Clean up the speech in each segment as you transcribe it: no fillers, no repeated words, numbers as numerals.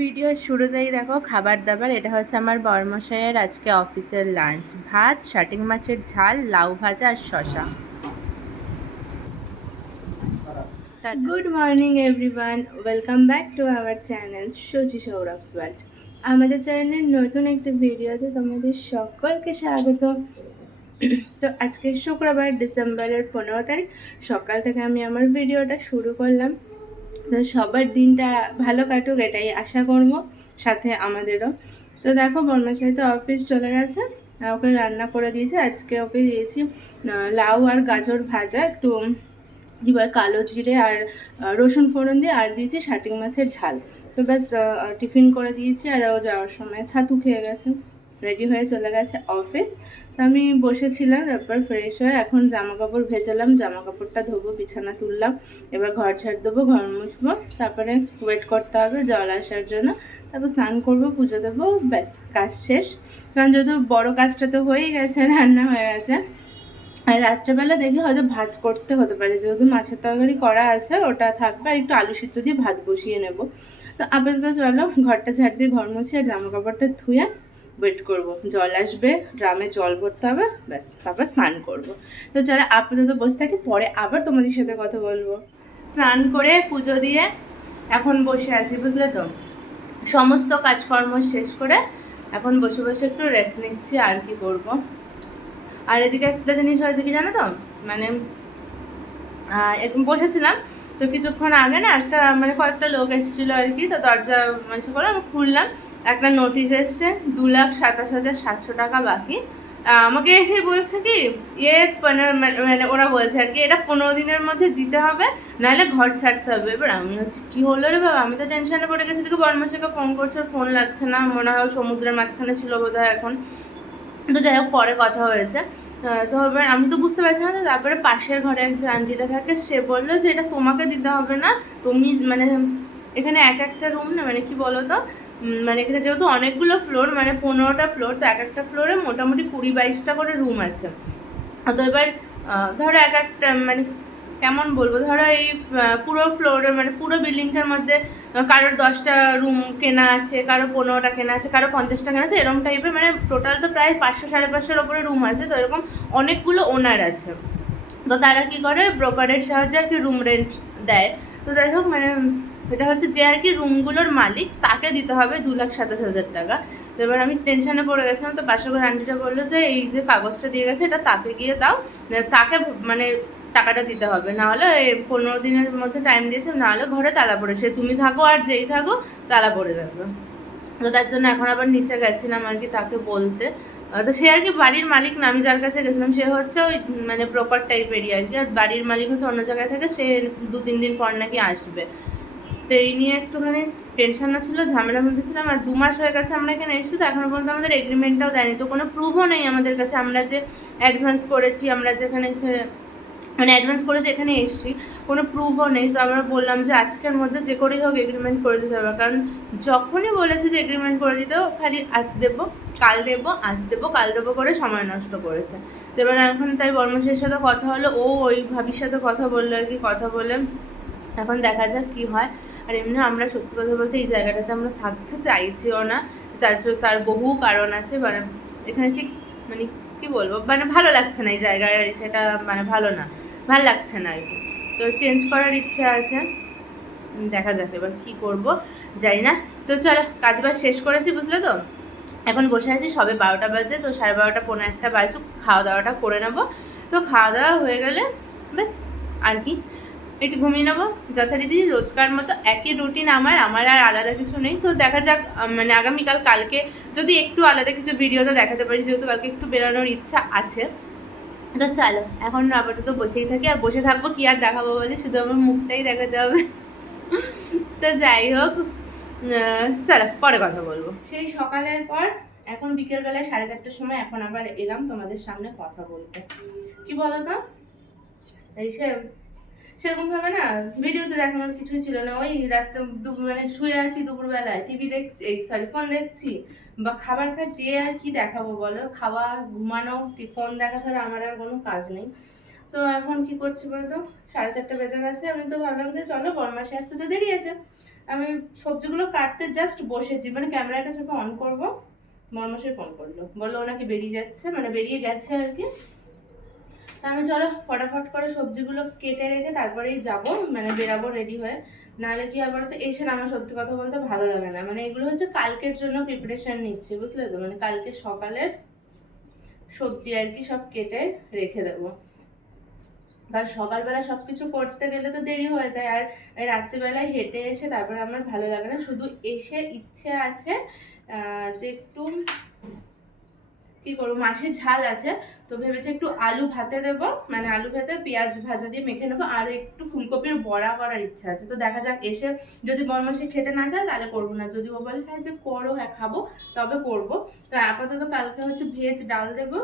ভিডিওর শুরুতেই দেখো খাবার দাবার। এটা হচ্ছে আমার বরমশাইয়ের আজকে অফিসের লাঞ্চ। ভাত, শাটিং মাছের ঝাল, লাউ ভাজা আর শশা। Good morning everyone, welcome back to our channel Saji Sourav's world. আমাদের চ্যানেলের নতুন একটা ভিডিওতে তোমাদের সকলকে স্বাগত। তো আজকে শুক্রবার, ডিসেম্বরের 15 তারিখ সকাল থেকে আমি আমার ভিডিওটা শুরু করলাম। তো সবার দিনটা ভালো কাটুক এটাই আশা করবো, সাথে আমাদেরও। তো দেখো বর্মশাই তো অফিস চলে গেছে, ওকে রান্না করে দিয়েছে। আজকে ওকে দিয়েছি লাউ আর গাজর ভাজা, একটু এবার কালো জিরে আর রসুন ফোড়ন দিয়ে, আর দিয়েছি শাটিং মাছের ঝাল। তো ব্যাস টিফিন করে দিয়েছি, আর ও যাওয়ার সময় ছাতু খেয়ে গেছে, রেডি হয়ে চলে গেছে অফিস। তো আমি বসেছিলাম, তারপর ফ্রেশ হয়ে এখন জামা কাপড় ভেজালাম, জামা কাপড়টা ধোবো, বিছানা তুললাম, এবার ঘর ঝাড় দেবো, ঘর মুছবো, তারপরে ওয়েট করতে হবে জল আসার জন্য, তারপর স্নান করবো, পুজো দেবো, ব্যাস কাজ শেষ। কারণ যেহেতু বড় কাজটা তো হয়েই গেছে, রান্না হয়ে গেছে। আর রাত্রেবেলা দেখি হয়তো ভাত করতে হতে পারে, যেহেতু মাছের তরকারি করা আছে ওটা থাকবে, আর একটু আলু সিদ্ধ দিয়ে ভাত বসিয়ে নেব। তো আপাতত চলো ঘরটা ঝাড় দিয়ে ঘর মুছি, আর জামা কাপড়টা ধুয়ে ওয়েট করবো, জল আসবে, ড্রামে জল ভরতে হবে, ব্যাস তারপর স্নান করবো। তো চলো আপাতত বসে থাকি, পরে আবার তোমাদের সাথে কথা বলবো। স্নান করে পুজো দিয়ে এখন বসে আছি, বুঝলে তো, সমস্ত কাজকর্ম শেষ করে এখন বসে বসে একটু রেস্ট নিচ্ছি, আর কি করবো। আর এদিকে একটা জিনিস হয়েছে কি জানো তো, মানে একদম বসেছিলাম, তো কিছুক্ষণ আগে না একটা মানে কয়েকটা লোক এসেছিলো আর কি, তো দরজা মানে করে আমি খুললাম, একটা নোটিশ এসছে 2,27,700 টাকা বাকি। আমাকে এসে বলছে কি মানে মানে ওরা বলছে আর কি, এটা 15 দিনের মধ্যে দিতে হবে, নাহলে ঘর ছাড়তে হবে। এবার আমি হচ্ছে কি হলো রে বাবা, আমি তো টেনশনে পড়ে গেছি। দিকে বর্মাশাকে ফোন করছে, ফোন লাগছে না, মনে হয় সমুদ্রের মাঝখানে ছিল বোধহয় এখন। তো যাই হোক পরে কথা হয়েছে। তো এবার আমি তো বুঝতে পারছি না। তারপরে পাশের ঘরে এক যে আন্টিটা থাকে, সে বললো যে এটা তোমাকে দিতে হবে না, তুমি মানে এখানে এক একটা রুম না, মানে কি বলো তো, মানে এখানে যেহেতু অনেকগুলো ফ্লোর, মানে 15টা ফ্লোর, তো এক একটা ফ্লোরে মোটামুটি 20-22টা করে রুম আছে। তো এবার ধরো এক একটা মানে কেমন বলবো, ধরো এই পুরো ফ্লোরে মানে পুরো বিল্ডিংটার মধ্যে কারোর 10টা রুম কেনা আছে, কারো 15টা কেনা আছে, কারো 50টা কেনা আছে, এরকম টাইপের, মানে টোটাল তো প্রায় 500-550-এর ওপরে রুম আছে। তো এরকম অনেকগুলো ওনার আছে। তো তারা কি করে, ব্রোকারের সাহায্যে আর কি রুম রেন্ট দেয়। তো যাই হোক মানে এটা হচ্ছে যে আর কি রুমগুলোর মালিক, তাকে দিতে হবে 2,27,000 টাকা। তো এবার আমি টেনশনে পড়ে গেছিলাম। তো পাশের ঘর আন্টিটা বললো যে এই যে কাগজটা দিয়ে গেছে এটা তাকে গিয়ে দাও, তাকে মানে টাকাটা দিতে হবে, নাহলে 15 দিনের মধ্যে টাইম দিয়েছে, নাহলে ঘরে তালা পড়েছে, তুমি থাকো আর যেই থাকো তালা পড়ে যাবে। তো তার জন্য এখন আবার নিচে গেছিলাম আর কি তাকে বলতে। তো সে আর কি বাড়ির মালিক না, আমি যার কাছে গেছিলাম সে হচ্ছে ওই মানে প্রপার টাইপেরই আর কি, আর বাড়ির মালিক হচ্ছে অন্য জায়গায় থেকে, সে 2-3 দিন পর নাকি আসবে। তো এই নিয়ে একটুখানি টেনশন ছিল, ঝামেলার মধ্যে ছিলাম। আর 2 মাস হয়ে গেছে আমরা এখানে এসেছি, তো এখনো পর্যন্ত আমাদের এগ্রিমেন্টটাও দেয়নি, তো কোনো প্রুফও নেই আমাদের কাছে আমরা যে অ্যাডভান্স করেছি, আমরা যেখানে মানে অ্যাডভান্স করে যে এখানে এসেছি, কোনো প্রুফও নেই। তো আমরা বললাম যে আজকের মধ্যে যে করেই হোক এগ্রিমেন্ট করে দিতে হবে, কারণ যখনই বলেছে যে এগ্রিমেন্ট করে দিতেও খালি আজ দেবো কাল দেবো, আজ দেবো কাল দেবো করে সময় নষ্ট করেছে। তো এবার এখন তাই বর্মশের সাথে কথা হলো, ও ওই ভাবির সাথে কথা বললো আর কি, কথা বলে এখন দেখা যাক কি হয়। আর এমনি আমরা সত্যি কথা বলতে এই জায়গাটাতে আমরা থাকতে চাইছিও না, তার বহু কারণ আছে। মানে এখানে ঠিক মানে কি বলবো, মানে ভালো লাগছে না এই জায়গায়, সেটা মানে ভালো না, ভালো লাগছে না আর কি। তো চেঞ্জ করার ইচ্ছা আছে, দেখা যাক এবার কী করবো যাই না। তো চলো কাজ বাজ শেষ করেছি, বুঝলে তো, এখন বসে আছি, সবে 12টা বাজে, তো 12:30 পৌনে 1 বাজুক, খাওয়া দাওয়াটা করে নেবো। তো খাওয়া দাওয়া হয়ে গেলে ব্যাস আর কি একটু ঘুমিয়ে নেবো যথারীতি, রোজকার মতো একই রুটিন আমার আর আলাদা কিছু নেই। তো দেখা যাক মানে আগামীকাল কালকে যদি একটু আলাদা কিছু ভিডিওতে দেখাতে পারি, যেহেতু কালকে একটু বেরোনোর ইচ্ছা আছে। তো চলো এখন আপাতত বসেই থাকি, আর বসে থাকবো কি আর দেখাবো বলে, শুধু আমার মুখটাই দেখাতে হবে। তো যাই হোক চলো পরে কথা বলবো। সেই সকালের পর এখন বিকেলবেলায় 4:30টার সময় এখন আবার এলাম তোমাদের সামনে কথা বলতে। কি বলো তো, এই সেরকম ভাবে না ভিডিওতে দেখানোর কিছুই ছিল না। ওই রাত মানে শুয়ে আছি দুপুরবেলায়, টিভি দেখছি, এই সরি ফোন দেখছি বা খাবার খাচ্ছি, আর কি দেখাবো বলো, খাওয়া ঘুমানো ফোন দেখা ছাড়া আমার আর কোনো কাজ নেই। তো এখন কি করছি বলতো, 4:30 বেজে গেছে, আমি তো ভাবলাম যে চলো বরমাসে আসতে তো দেরি আছে, আমি সবজিগুলো কাটতে জাস্ট বসেছি, মানে ক্যামেরাটা সব অন করবো, মর্মশাই ফোন করলো, বললো ওনাকে বেরিয়ে যাচ্ছে, মানে বেরিয়ে গেছে আর কি। তা আমি চলো ফটাফট করে সবজিগুলো কেটে রেখে তারপরেই যাব, মানে বেরাবো রেডি হয়ে। নাহলে কি আবার তো এসে না আমার সত্যি কথা বলতে ভালো লাগে না, মানে এগুলো হচ্ছে কালকের জন্য প্রিপারেশন নিচ্ছি, বুঝলে তো, মানে কালকে সকালের সবজি আর কি সব কেটে রেখে দেবো। কারণ সকালবেলা সবকিছু করতে গেলে তো দেরি হয়ে যায়, আর রাত্রিবেলায় হেঁটে এসে তারপরে আমার ভালো লাগে না। শুধু এসে ইচ্ছে আছে যে একটু কি করবো, মাছের ঝাল আছে, তো ভেবেছি একটু আলু ভাতে দেবো, মানে আলু ভাতে পেঁয়াজ ভাজা দিয়ে মেখে নেবো, আর একটু ফুলকপির বড়া করার ইচ্ছা আছে। তো দেখা যাক, এসে যদি বরমাসে খেতে না চায় তাহলে করবো না, যদি ও বলে হ্যাঁ যে করো, হ্যাঁ খাবো, তবে করবো। তো আপাতত কালকে হচ্ছে ভেজ ডাল দেবো,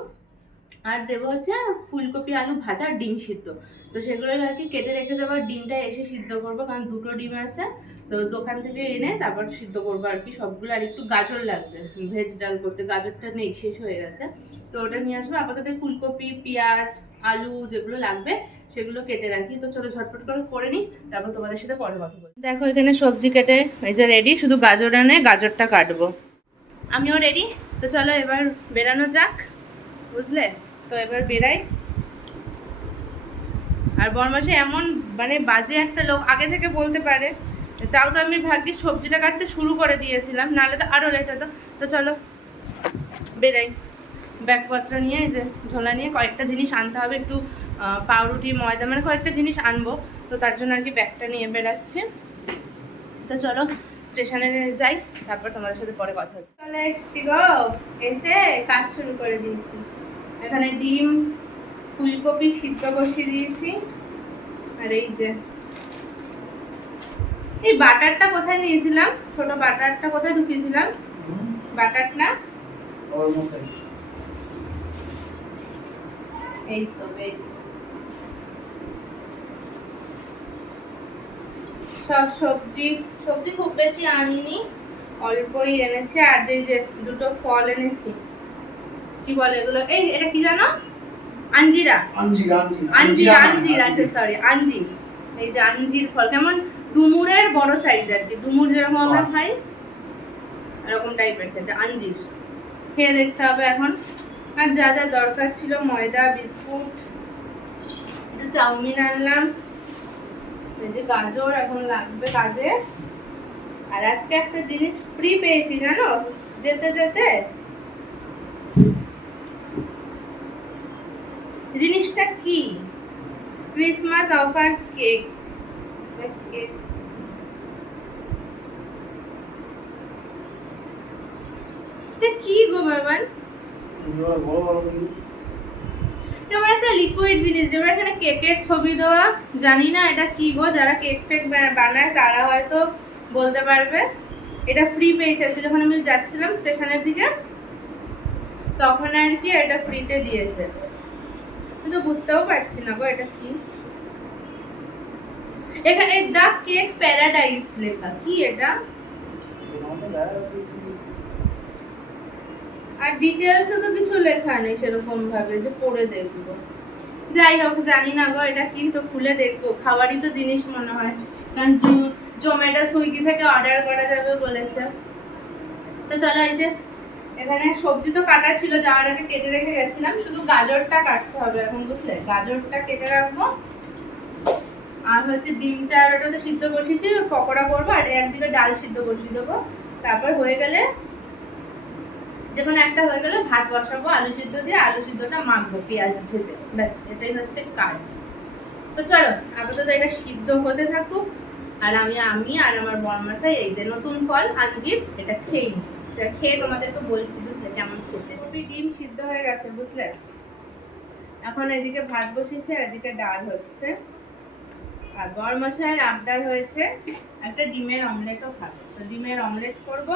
আর দেবো হচ্ছে ফুলকপি আলু ভাজা আর ডিম সিদ্ধ। তো সেগুলোই আর কি কেটে রেখে যাবো, ডিমটা এসে সিদ্ধ করবো, কারণ দুটো ডিম আছে, তো দোকান থেকে এনে তারপর সিদ্ধ করবো আর কি সবগুলো। আর একটু গাজর লাগবে ভেজ ডাল করতে, গাজরটা নেই, শেষ হয়ে গেছে, তো ওটা নিয়ে আসবো। আপাতত ফুলকপি পেঁয়াজ আলু যেগুলো লাগবে সেগুলো কেটে রাখি। তো চলো ঝটপট করে নিই, তারপর তোমাদের সাথে পরে কথা বলি। দেখো এখানে সবজি কেটে এই যে রেডি, শুধু গাজর আনে, গাজরটা কাটবো। আমিও রেডি, তো চলো এবার বেরানো যাক, বুঝলে তো, এবার বেরাই। আর বরমাসে এমন মানে বাজে একটা লোক, আগে থেকে বলতে পারে, তাও তো আমি ভাগ্যে সবজিটা কাটতে শুরু করে দিয়েছিলাম, নাহলে তো আরও লেট হতো। তো চলো বেরাই, ব্যাগপত্র নিয়ে, এই যে ঝোলা নিয়ে কয়েকটা জিনিস আনতে হবে, একটু পাউরুটি ময়দা, মানে কয়েকটা জিনিস আনবো, তো তার জন্য আর কি ব্যাগটা নিয়ে বেরাচ্ছি। তো চলো স্টেশনে যাই, তারপর তোমাদের সাথে পরে কথা হচ্ছে। চলে এসছি গো, এসে কাজ শুরু করে দিয়েছি। এখানে ডিম ফুলকপি সিদ্ধ বসিয়ে দিয়েছি, আর এই যে এই বাটারটা কোথায় নিয়েছিলাম, ছোট বাটারটা কোথায় ঢুকিয়েছিলাম, বাটার না এই তো বেশ। সব সবজি সবজি খুব বেশি আনিনি, অল্পই এনেছি। আর এই যে দুটো ফল এনেছি, কি বলে এগুলো, এই এটা কি জানো, আঞ্জিরা, সরি আঞ্জির। এই যে আঞ্জির ফল, কেমন ডুমুরের বড় সাইজ আর কি, ডুমুর যেরকম আমরা খাই এরকম টাইপের খেতে, আঞ্জির। খেয়ে দেখতে হবে এখন। আর যা যা দরকার ছিল, ময়দা বিস্কুট, চাউমিন আনলাম, এই যে গাজর এখন লাগবে কাজে। আর আজকে একটা জিনিস ফ্রি পেয়েছি জানো, যেতে যেতে। জিনিসটা কি, ক্রিসমাস অফার কেক। কি গো বাবান, যেমন একটা লিকুইড জিনিস, যেমন এখানে কেকের ছবি দেওয়া, জানি না এটা কি গো, যারা কেক ফেক বানায় তারা হয়তো বলতে পারবে। এটা ফ্রি পেয়েছে আজকে, যখন আমি যাচ্ছিলাম স্টেশনের দিকে তখন আর কি এটা ফ্রিতে দিয়েছে, কিন্তু বুঝতেও পারছি না গো এটা কি। এখানে দ্য কেক প্যারাডাইস লেখা, কি এটা, আর ডিটেলসে তো কিছু লেখা নেই সেরকম ভাবে যে পড়ে দেখবো। যাই হোক জানি না গো এটা কি, তো খুলে দেখবো, খাবারই তো জিনিস মনে হয়, কারণ জোম্যাটো সুইগি থেকে অর্ডার করা যাবে বলেছে। তো চলো, এই যে এখানে সবজি তো কাটা ছিল, যাওয়ার আগে কেটে রেখে গেছিলাম, শুধু গাজরটা কাটতে হবে এখন, বুঝলে, গাজরটা কেটে রাখবো। আর হচ্ছে ডিমটা ওটাতে সিদ্ধ বসিয়েছি, পকোড়া করবো, আর একদিকে ডাল সিদ্ধ বসিয়ে দেবো। তারপর হয়ে গেলে, যেকোনো একটা হয়ে গেলে ভাত বসাবো আলু সিদ্ধ দিয়ে, আলু সিদ্ধটা মাখবো পেঁয়াজ ভেজে, ব্যাস এটাই হচ্ছে কাজ। তো চলো আপাতত এটা সিদ্ধ হতে থাকুক, আর আমি আর আমার বরমশাই এই যে নতুন ফল আঞ্জির, এটা খেয়ে নিই, খেয়ে তোমাদেরকে বলছি বুঝলে কেমন খেতে। কপি ডিম সিদ্ধ হয়ে গেছে বুঝলে, এখন এদিকে ভাত বসিয়েছে, এদিকে ডাল হচ্ছে, আর বরমশাইয়ের আবদার হয়েছে একটা ডিমের অমলেটও খাবে, তো ডিমের অমলেট করব,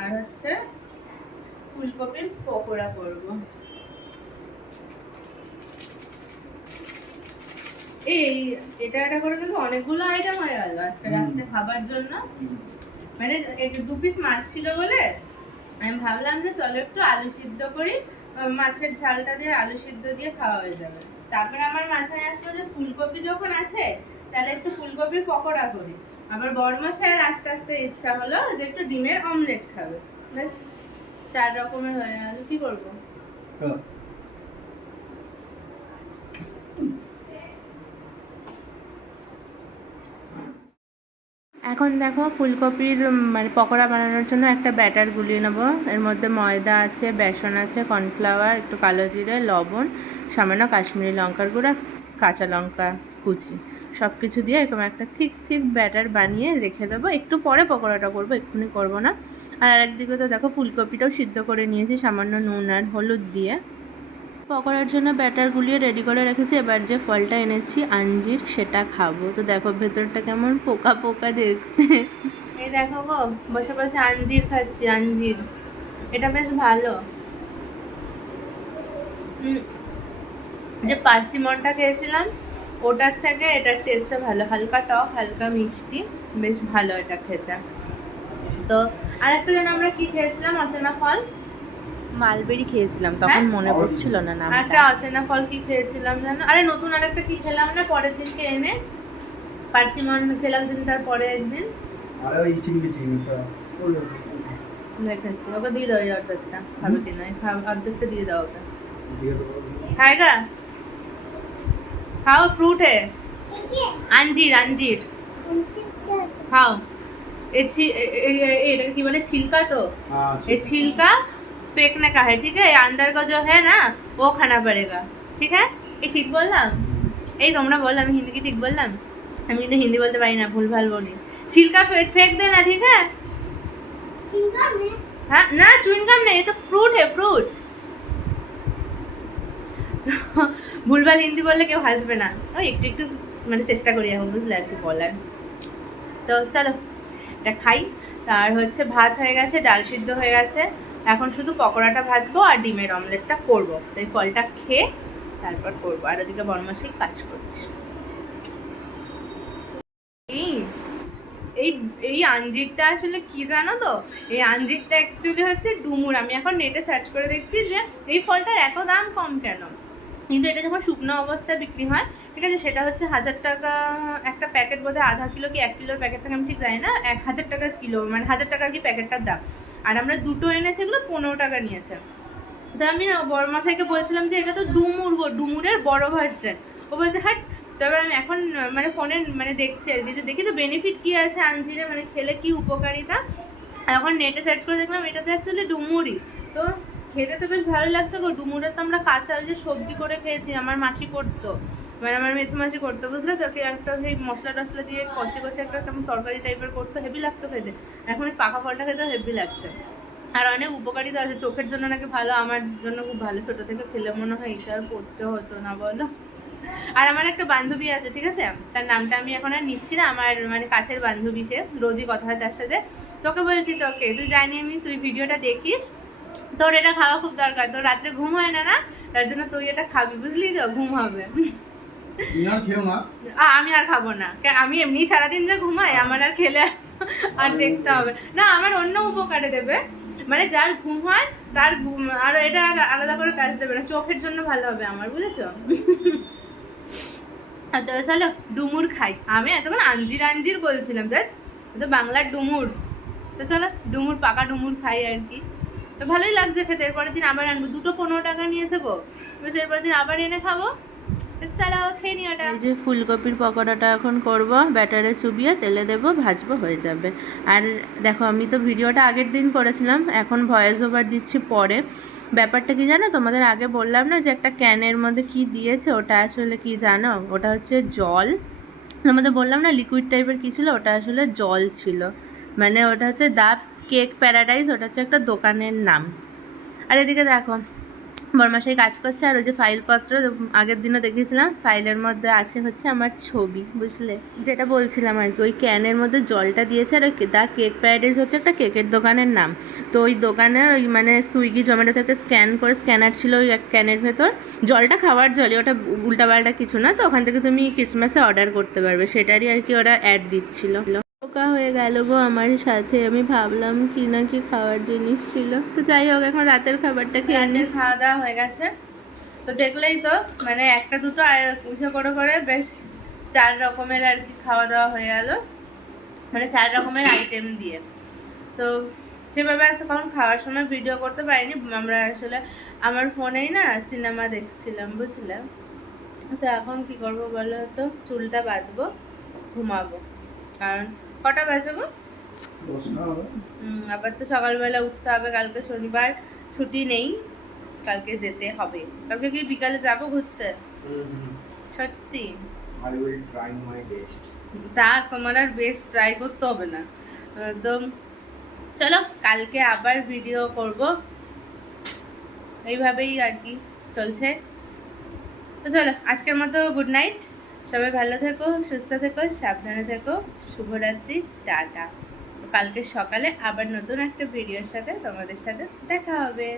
আর হচ্ছে ফুলকপির পকোড়া করব। এই এটা করে কিন্তু অনেকগুলো আইটেম হয়ে গেল আজকে রাত্রে খাবার জন্য, মানে দু পিস মাছ ছিল বলে আমি ভাবলাম যে চলো একটু আলু সিদ্ধ করি, মাছের ঝালটা দিয়ে আলু সিদ্ধ দিয়ে খাওয়া হয়ে যাবে। তারপরে আমার মাথায় আসলো যে ফুলকপি যখন আছে তাহলে একটু ফুলকপির পকোড়া করি, আবার বড়মশাইয়ের আস্তে আস্তে ইচ্ছা হলো যে একটু ডিমের অমলেট খাবে, ব্যাস 4 রকমের হয়ে গেল। কি করবো? এখন দেখো ফুলকপির মানে পকোড়া বানানোর জন্য একটা ব্যাটার গুলিয়ে নেবো। এর মধ্যে ময়দা আছে, বেসন আছে, কর্নফ্লাওয়ার, একটু কালো জিরে, লবণ, সামান্য কাশ্মীরি লঙ্কার গুঁড়া, কাঁচা লঙ্কা কুচি, সব কিছু দিয়ে এরকম একটা ঠিক ঠিক ব্যাটার বানিয়ে রেখে দেবো। একটু পরে পকোড়াটা করবো, এক্ষুনি করবো না। আর আরেকদিকে তো দেখো ফুলকপিটাও সিদ্ধ করে নিয়েছি সামান্য নুন আর হলুদ দিয়ে। পকোড়ার জন্য ব্যাটার গুলিয়ে রেডি করে রেখেছি। এবার যে ফলটা এনেছি আঞ্জির, সেটা খাবো। তো দেখো ভেতরটা কেমন পোকা পোকা দেখতে। এই দেখো গো, বসে বসে আঞ্জির খাচ্ছি, আঞ্জির। এটা বেশ ভালো। যে পার্সিমনটা খেয়েছিলাম ওটার থেকে এটার টেস্টটা ভালো, হালকা টক হালকা মিষ্টি, বেশ ভালো এটা খেতে। তো আর একটা যেন আমরা কি খেয়েছিলাম, অচেনা ফল, মালবেরি খেয়েছিলাম, তখন মনে পড়ছিল না নাম। একটা অচেনা ফল কি খেয়েছিলাম জানো? আরে নতুন আরেকটা কি খেলাম না পরের দিনকে এনে, পার্সিমন খেলাম দিন, তারপরে একদিন আরে ওই চিংড়ি দেখেছি। ওকে দিয়ে দাও এই অর্ধেকটা, খাবে কি নয়, অর্ধেকটা দিয়ে দাও ওকে। খাएगा? খাও, ফ্রুট है, अंजीर अंजीर खाओ। ये কি বলে, छिलका तो ये छिलका फेंकने का है, ठीक है? अंदर का जो है ना वो खाना पड़ेगा, ठीक है? ये ঠিক বললাম? এই তোমরা বল আমি হিন্দি কি ঠিক বললাম? আমি কিন্তু হিন্দি বলতে পারি না, ভুল ভাল বলি। छिलका फेंक देना, ठीक है? च्युइंगम है? हाँ ना, च्युइंगम नहीं, ये तो फ्रूट है, फ्रूट। ভুলভাল হিন্দি বললে কেউ হাসবে না, ওই একটু একটু মানে চেষ্টা করি এখন, বুঝলে আর কি বলার। তো চলো এটা খাই। আর হচ্ছে ভাত হয়ে গেছে, ডাল সিদ্ধ হয়ে গেছে, এখন শুধু পকোড়াটা ভাজবো আর ডিমের অমলেটটা করবো। তাই ফলটা খেয়ে তারপর করবো। আর ওদিকে বর্মাসই কাজ করছে। এই এই আঞ্জিরটা আসলে কি জানো তো, এই আঞ্জিরটা অ্যাকচুয়ালি হচ্ছে ডুমুর। আমি এখন নেটে সার্চ করে দেখছি যে এই ফলটার এত দাম কম কেন, কিন্তু এটা যখন শুকনো অবস্থায় বিক্রি হয়, ঠিক আছে, সেটা হচ্ছে 1000 টাকা একটা প্যাকেট, বোধহয় আধা কিলো কি 1 কিলোর প্যাকেট থাকে, আমি ঠিক জানি না, 1000 টাকা কিলো, মানে 1000 টাকার কি প্যাকেটটার দাম। আর আমরা দুটো এনেছি, এগুলো 15 টাকা নিয়েছে। তো আমি না বড়মশাইকে বলছিলাম যে এটা তো ডুমুর গো, ডুমুরের বড় ভার্সন। ও বলছে হ্যাঁ। তারপর আমি এখন মানে ফোনে মানে দেখছি আর কি, যে দেখি তো বেনিফিট কী আছে আঞ্জিরে, মানে খেলে কি উপকারিতা। এখন নেটে সার্চ করে দেখলাম এটা তো অ্যাকচুয়ালি ডুমুরই। তো খেতে তো বেশ ভালো লাগছে গো। ডুমুরের তো আমরা কাঁচা ওই যে সবজি করে খেয়েছি, আমার মাসি করতো, মানে আমার মেঝে মাসি করতো, বুঝলে তো, একটা সেই মশলা টশলা দিয়ে কষে কষে একটা কেমন তরকারি টাইপের করতো, হেভি লাগতো খেতে। এখন এই পাকা ফলটা খেতেও হেভি লাগছে। আর অনেক উপকারিতা আছে, চোখের জন্য নাকি ভালো, আমার জন্য খুব ভালো। ছোটো থেকে খেলে মনে হয় এটা আর পড়তে হতো না, বলো। আর আমার একটা বান্ধবী আছে, ঠিক আছে, তার নামটা আমি এখন আর নিচ্ছি না, আমার মানে কাছের বান্ধবী, সে রোজই কথা হয় তার সাথে। তোকে বলছি, তোকে তুই জানি আমি, তুই ভিডিওটা দেখিস, তোর এটা খাওয়া খুব দরকার, তোর রাত্রে ঘুম হয় না, না তার জন্য তুই এটা খাবি, বুঝলি তো, ঘুম হবে। আমি আর খাবো না, আমি এমনি সারাদিন যে ঘুমাই, আমার আর খেলে আর দেখতে হবে না, আমার অন্য উপকারে দেবে, মানে যার ঘুম হয় তার ঘুম, আর এটা আলাদা করে কাজ দেবে না, চোখের জন্য ভালো হবে আমার, বুঝেছো? তো চলো ডুমুর খাই। আমি এতক্ষণ আঞ্জির আঞ্জির বলছিলাম, তাই তো বাংলার ডুমুর। তো চলো ডুমুর, পাকা ডুমুর খাই আর কি। তো ভালোই লাগছে খেতে। এরপরের দিন আবার আনবো, দুটো 15 টাকা নিয়েছে গো, বেশ এরপরের দিন আবার এনে খাবো। চলো খেয়ে নি ওটা। এই যে ফুলকপির পকোড়াটা এখন করব, ব্যাটারে চুবিয়ে তেলে দেবো, ভাজবো, হয়ে যাবে। আর দেখো আমি তো ভিডিওটা আগের দিন করেছিলাম, এখন ভয়েস ওভার দিচ্ছি পরে। ব্যাপারটা কি জানো, তোমাদের আগে বললাম না যে একটা ক্যানের মধ্যে কি দিয়েছে, ওটা আসলে কি জানো, ওটা হচ্ছে জল। তোমাদের বললাম না লিকুইড টাইপের কি ছিল, ওটা আসলে জল ছিল। মানে ওটা হচ্ছে দ্য কেক প্যারাডাইস, ওটা হচ্ছে একটা দোকানের নাম। আর এদিকে দেখো বরমাসাই কাজ করছে, আর ওই যে ফাইলপত্র আগের দিনও দেখিয়েছিলাম, ফাইলের মধ্যে আছে হচ্ছে আমার ছবি, বুঝলে, যেটা বলছিলাম আর কি, ওই ক্যানের মধ্যে জলটা দিয়েছে। আর ওই দ্য কেক প্যারাডাইস হচ্ছে একটা কেকের দোকানের নাম। তো ওই দোকানের ওই মানে সুইগি জোম্যাটো থেকে স্ক্যান করে, স্ক্যানার ছিল ওই এক ক্যানের ভেতর, জলটা খাওয়ার জলই, ওটা উল্টাপাল্টা কিছু না। তো ওখান থেকে তুমি ক্রিসমাসে অর্ডার করতে পারবে, সেটারই আর কি ওরা অ্যাড দিচ্ছিল। পোকা হয়ে গেল গো আমার সাথে, আমি ভাবলাম কি না কি খাওয়ার জিনিস ছিল। তো যাই হোক, এখন রাতের খাবারটা খেয়ে আনি। খাওয়া দাওয়া হয়ে গেছে, তো দেখলেই তো, মানে একটা দুটো উঠে করে করে বেশ 4 রকমের আর কি খাওয়া দাওয়া হয়ে গেল। মানে 4 রকমের আইটেম দিয়ে। তো সেভাবে আর তখন খাওয়ার সময় ভিডিও করতে পারিনি। আমরা আসলে আমার ফোনেই না সিনেমা দেখছিলাম, বুঝলাম। তো এখন কি করব বলো তো, চুলটা বাঁধবো, ঘুমাবো। কারণ কটা বাজে গো? আবার তো সকালবেলা উঠতে হবে, কালকে শনিবার, ছুটি নেই, কালকে যেতে হবে। কালকে কি বিকালে যাবো ঘুরতে? সত্যি? I will try my best. তা তোমার আর বেস্ট ট্রাই করতে হবে না। তো চলো কালকে আবার ভিডিও করব, এইভাবেই আর কি চলছে। তো চলো আজকের মতো গুড নাইট, সবাই ভালো থেকো, সুস্থ থেকো, সাবধানে থেকো, শুভরাত্রি, টাটা। তো কালকে সকালে আবার নতুন একটা ভিডিওর সাথে তোমাদের সাথে দেখা হবে।